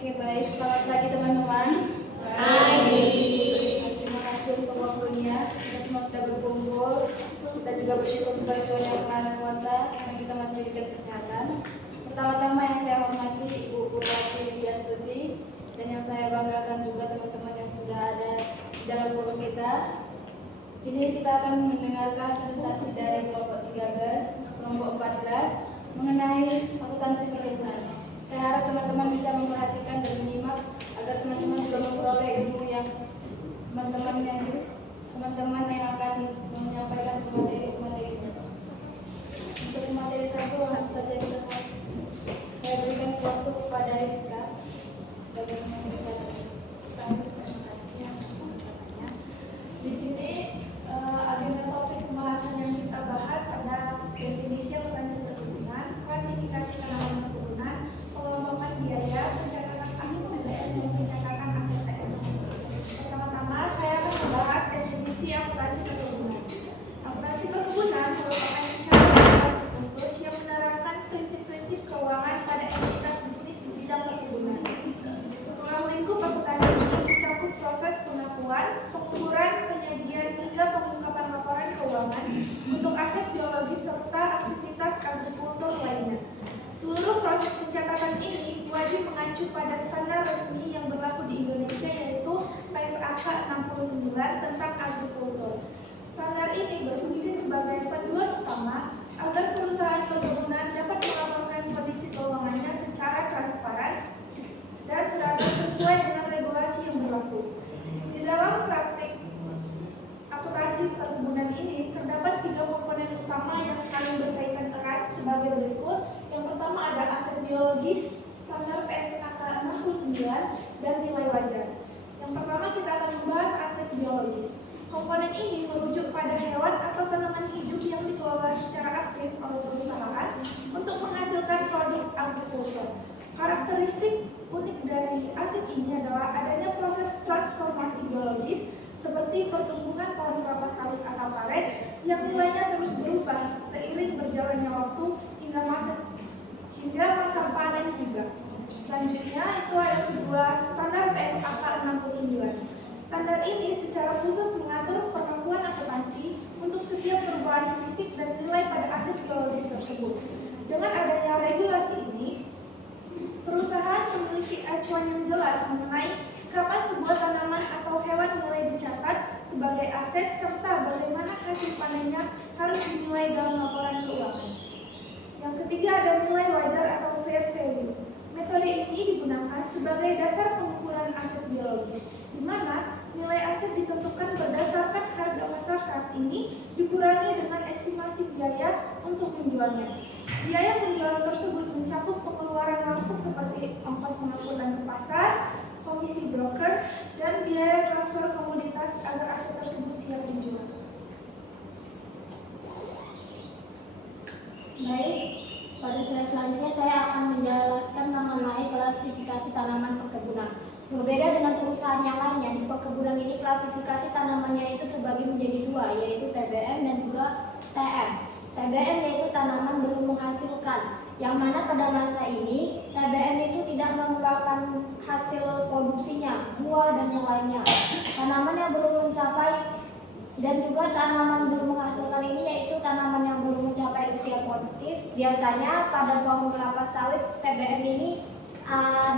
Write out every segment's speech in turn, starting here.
Oke, baik. Selamat pagi teman-teman. Pagi. Terima kasih untuk waktunya. Kita semua sudah berkumpul. Kita juga bersyukur kepada Tuhan Yang Maha Kuasa karena kita masih diberikan kesehatan. Pertama-tama yang saya hormati Ibu Bupati Widya Stuti, dan yang saya banggakan juga teman-teman yang sudah ada di dalam forum kita. Di sini kita akan mendengarkan presentasi dari kelompok 13, kelompok 14 mengenai akuntansi perkebunan. Saya harap teman-teman bisa memperhatikan dan menyimak agar teman-teman juga memperoleh ilmu yang teman-teman yang akan menyampaikan materi-materinya. Untuk materi satu langsung saja kita saya berikan waktu kepada Rizka sebagai materi satu. Terima kasih atas penyampaiannya. Di sini agenda topik pembahasan yang kita bahas ada definisi akuntansi perkebunan, klasifikasi tanaman perkebunan, pengelompokan biaya, pencatatan aset PBN dan pencatatan aset TM. Pertama-tama saya akan membahas definisi akuntansi perkebunan. Akuntansi perkebunan merupakan cara akuntansi khusus yang menerapkan prinsip-prinsip keuangan pada entitas bisnis di bidang perkebunan. Ruang lingkup akuntansi ini mencakup proses pengakuan, pengukuran, penyajian hingga pengungkapan laporan keuangan untuk aset biologis serta aktivitas agrikultur lainnya. Seluruh proses pencatatan ini wajib mengacu pada standar resmi yang berlaku di Indonesia, yaitu PSAK 69 tentang agrikultur. Standar ini berfungsi sebagai panduan utama agar perusahaan perkebunan dapat melaporkan kondisi keuangannya secara transparan dan seragam sesuai dengan regulasi yang berlaku. Di dalam praktik akuntansi perkebunan ini terdapat 3 komponen utama yang saling berkaitan erat sebagai berikut. Yang pertama ada aset biologis, standar PSAK 69 dan nilai wajar. Yang pertama kita akan membahas aset biologis. Komponen ini merujuk pada hewan atau tanaman hidup yang dikelola secara aktif oleh perusahaan untuk menghasilkan produk agrikultur. Karakteristik unik dari aset ini adalah adanya proses transformasi biologis seperti pertumbuhan pohon kelapa sawit atau karet yang nilainya terus berubah seiring berjalannya waktu hingga masa panen tiba. Selanjutnya itu ada kedua, standar PSAK 69. Standar ini secara khusus mengatur perlakuan akuntansi untuk setiap perubahan fisik dan nilai pada aset biologis tersebut. Dengan adanya regulasi ini, perusahaan memiliki acuan yang jelas mengenai kapan sebuah tanaman atau hewan mulai dicatat sebagai aset serta bagaimana hasil panennya harus dinilai dalam laporan keuangan. Yang ketiga ada nilai wajar atau fair value. Metode ini digunakan sebagai dasar pengukuran aset biologis, di mana nilai aset ditentukan berdasarkan harga pasar saat ini dikurangi dengan estimasi biaya untuk menjualnya. Biaya penjualan tersebut mencakup pengeluaran langsung seperti ongkos pengangkutan ke pasar, komisi broker, dan biaya transfer komoditas agar aset tersebut siap dijual. Baik, pada slide selanjutnya saya akan menjelaskan mengenai klasifikasi tanaman perkebunan. Berbeda dengan perusahaan yang lainnya, di perkebunan ini klasifikasi tanamannya itu terbagi menjadi 2, yaitu TBM dan juga TM. TBM yaitu tanaman belum menghasilkan, yang mana pada masa ini TBM itu tidak mengeluarkan hasil produksinya, buah dan yang lainnya. Tanaman yang belum mencapai dan juga tanaman belum menghasilkan ini yaitu tanaman yang belum mencapai usia produktif. Biasanya pada pohon kelapa sawit TBM ini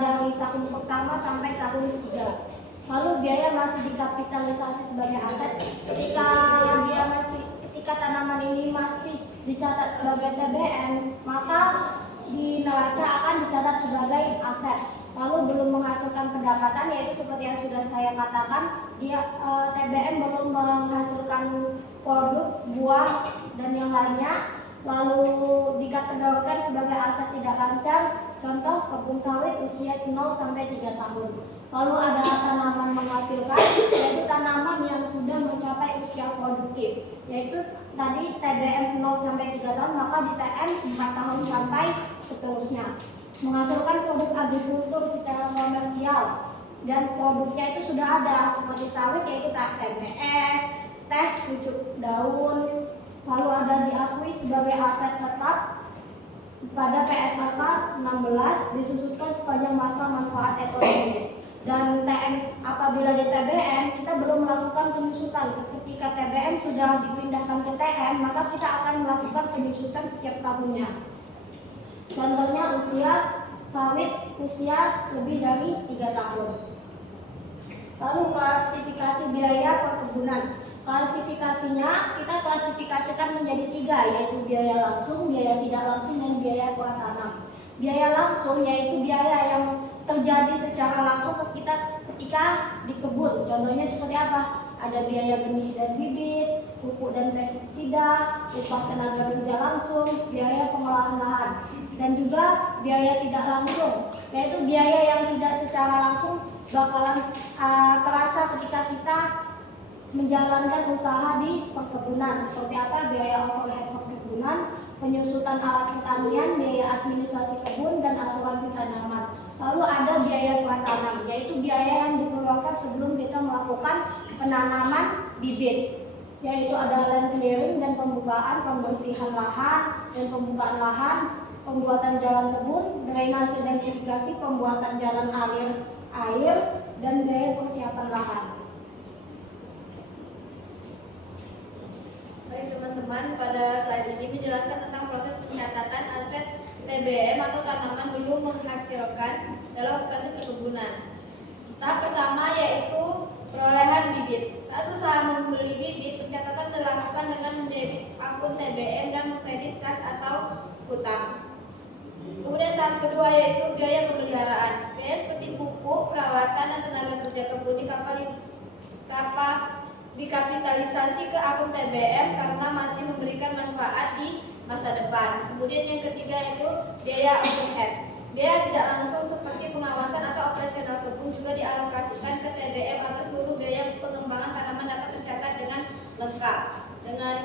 dari tahun pertama sampai tahun ketiga. Lalu biaya masih dikapitalisasi sebagai aset. Ketika tanaman ini masih dicatat sebagai TBM, maka di neraca akan dicatat sebagai aset. Lalu belum menghasilkan pendapatan, yaitu seperti yang sudah saya katakan, TBM belum menghasilkan produk, buah, dan yang lainnya. Lalu dikategorikan sebagai aset tidak lancar, contoh kebun sawit usia 0 sampai 3 tahun. Lalu ada tanaman menghasilkan, yaitu tanaman yang sudah mencapai usia produktif, yaitu tadi TBM 0 sampai 3 tahun, maka di TM 4 tahun sampai seterusnya. Menghasilkan produk agrikultur secara komersial, dan produknya itu sudah ada seperti sawit yaitu TBS, teh, pucuk daun. Lalu ada diakui sebagai aset tetap pada PSAK 16 disusutkan sepanjang masa manfaat ekonomis. Dan apabila di TBM kita belum melakukan penyusutan. Ketika TBM sudah dipindahkan ke TM, maka kita akan melakukan penyusutan setiap tahunnya. Contohnya usia sawit usia lebih dari 3 tahun. Lalu klasifikasi biaya perkebunan. Klasifikasinya kita klasifikasikan menjadi 3, yaitu biaya langsung, biaya tidak langsung, dan biaya pratanam. Biaya langsung yaitu biaya yang terjadi secara langsung ketika di kebun. Contohnya seperti apa? Ada biaya benih dan bibit, pupuk dan pestisida, upah tenaga kerja langsung, biaya pengolahan lahan, dan juga biaya tidak langsung, yaitu biaya yang tidak secara langsung bakalan terasa ketika kita menjalankan usaha di perkebunan. Seperti apa? Biaya overhead perkebunan, penyusutan alat pertanian, biaya administrasi kebun, dan asuransi tanaman. Lalu ada biaya pratanam, yaitu biaya yang dikeluarkan sebelum kita melakukan penanaman bibit, yaitu ada land clearing dan pembukaan, pembersihan lahan dan pembukaan lahan, pembuatan jalan kebun, drainase dan irigasi, pembuatan jalan air, dan biaya persiapan lahan. Baik teman-teman, pada slide ini menjelaskan tentang proses pencatatan aset TBM atau tanaman belum menghasilkan dalam aplikasi perkebunan. Tahap pertama yaitu perolehan bibit. Saat usaha membeli bibit, pencatatan dilakukan dengan mendebit akun TBM dan mengkredit kas atau hutang. Kemudian tahap kedua yaitu biaya pemeliharaan. Biaya seperti pupuk, perawatan, dan tenaga kerja kebun dikapitalisasi ke akun TBM karena masih memberikan manfaat di masa depan. Kemudian yang ketiga yaitu biaya overhead. Biaya tidak langsung seperti pengawasan atau operasional kebun juga dialokasikan ke TBM agar seluruh biaya pengembangan tanaman dapat tercatat dengan lengkap dengan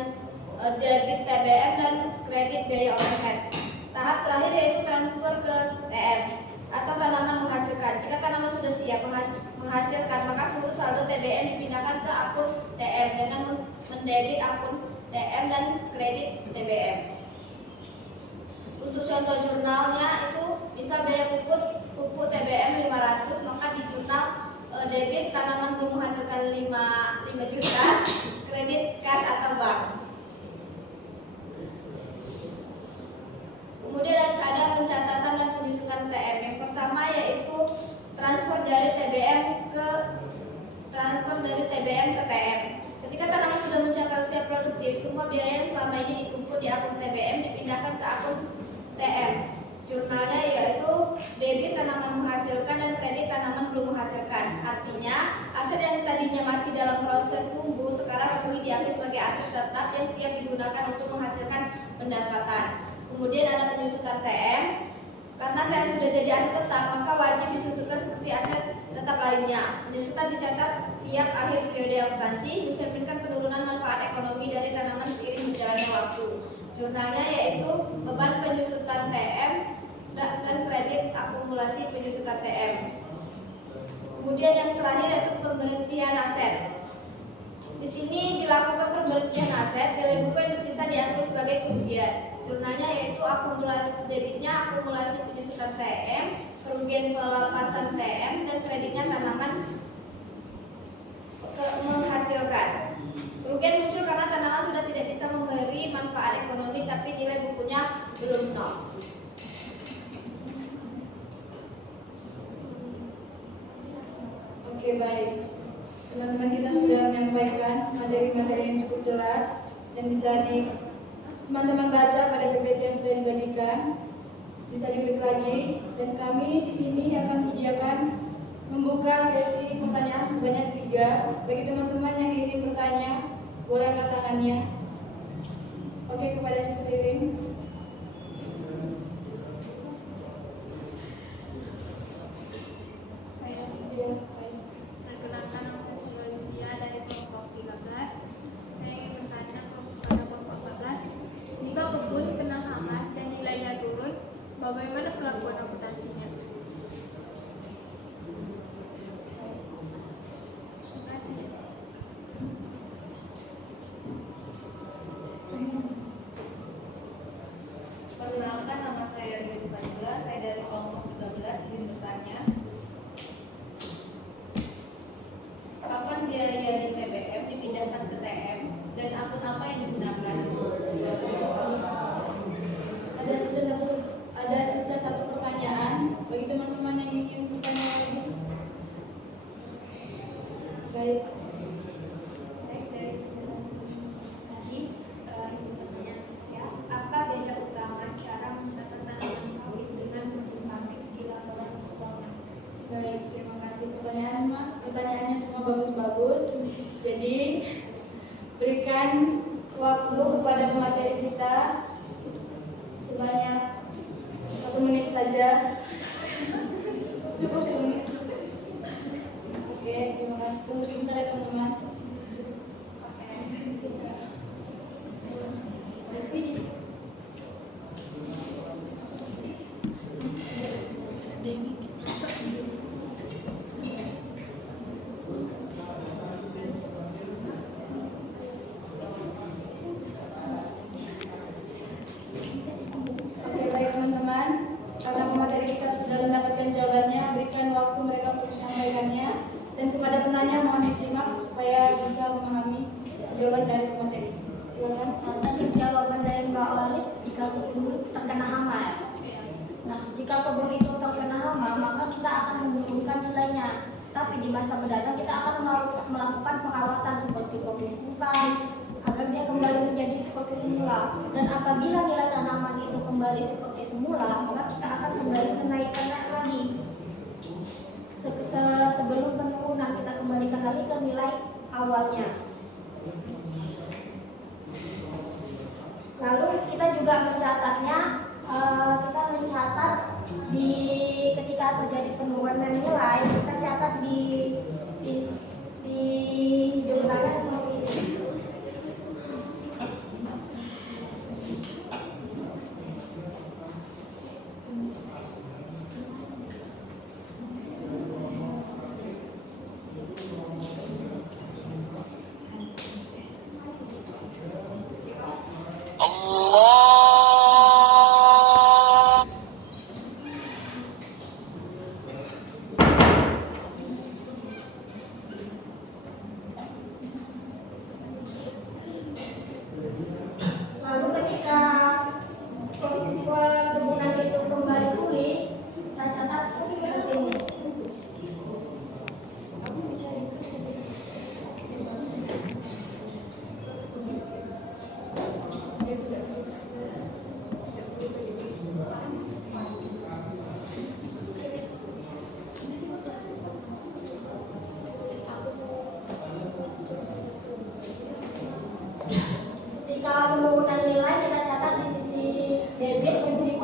debit TBM dan kredit biaya overhead. Tahap terakhir yaitu transfer ke TM atau tanaman menghasilkan. Jika tanaman sudah siap menghasilkan, maka seluruh saldo TBM dipindahkan ke akun TM dengan mendebit akun TM dan kredit TBM. Untuk contoh jurnalnya itu misal biaya pupuk TBM 500, maka di jurnal debit tanaman belum menghasilkan 5 juta, kredit kas atau bank. Kemudian ada pencatatan dan penyusutan TM. Yang pertama yaitu transfer dari TBM ke TM. Ketika tanaman sudah mencapai usia produktif, semua biaya yang selama ini ditumpuk di akun TBM dipindahkan ke akun TM. Jurnalnya yaitu debit tanaman menghasilkan dan kredit tanaman belum menghasilkan. Artinya, aset yang tadinya masih dalam proses tumbuh sekarang resmi diakui sebagai aset tetap yang siap digunakan untuk menghasilkan pendapatan. Kemudian ada penyusutan TM. Karena TM sudah jadi aset tetap, maka wajib disusutkan seperti aset tetap lainnya. Penyusutan dicatat setiap akhir periode akuntansi, mencerminkan penurunan manfaat ekonomi dari tanaman seiring berjalannya waktu. Jurnalnya yaitu beban penyusutan TM dan kredit akumulasi penyusutan TM. Kemudian yang terakhir yaitu pemberhentian aset. Di sini dilakukan pemberhentian aset, nilai buku yang tersisa diakui sebagai kerugian. Jurnalnya yaitu akumulasi debitnya akumulasi penyusutan TM, kerugian pelepasan TM, dan kreditnya tanaman menghasilkan. Kerugian muncul karena tanaman sudah tidak bisa memberi manfaat ekonomi tapi nilai bukunya belum nol. Oke, baik. Teman-teman kita sudah menyampaikan materi-materi yang cukup jelas dan bisa teman-teman baca pada PPT yang sudah dibagikan. Bisa diklik lagi dan kami di sini akan menyediakan membuka sesi pertanyaan sebanyak 3. Bagi teman-teman yang ingin bertanya, boleh angkat tangannya. Oke, kepada Sister Irin. Perkenalkan, nama saya Lydia dari kelompok 13. Saya ingin bertanya kepada kelompok 14. Jika kebun kena hama dan nilainya turun, bagaimana perlakuan akuntansinya? pertanyaannya semua bagus-bagus. Jadi berikan waktu kepada pemateri kita sebanyak 1 menit saja. Cukup 1 menit. Oke, terima kasih. Tunggu sebentar ya teman-teman. Oke, baik teman-teman. Karena pemateri kita sudah mendapatkan jawabannya, berikan waktu mereka untuk menyampaikannya. Dan kepada penanya mohon disimak supaya bisa memahami jawaban dari pemateri. Silakan. Tadi jawaban dari Mbak Oli, jika kebun terkena hama ya. Nah, jika kebun itu terkena hama, maka kita akan menurunkan nilainya. Tapi di masa mendatang kita akan melakukan perawatan seperti pemupukan agar dia kembali menjadi seperti semula. Dan apabila nilai tanaman itu kembali seperti semula, maka kita akan kembali menaikkan lagi. Sebelum penurunan kita kembalikan lagi ke nilai awalnya. Lalu kita juga mencatatnya, kita mencatat di ketika terjadi penurunan nilai, kita catat di jumlahnya seperti ini. Lalu ketika perkebunan itu kembali pulih, kita catat seperti ini. Ketika penurunan nilai kita catat di sisi debit, kemudian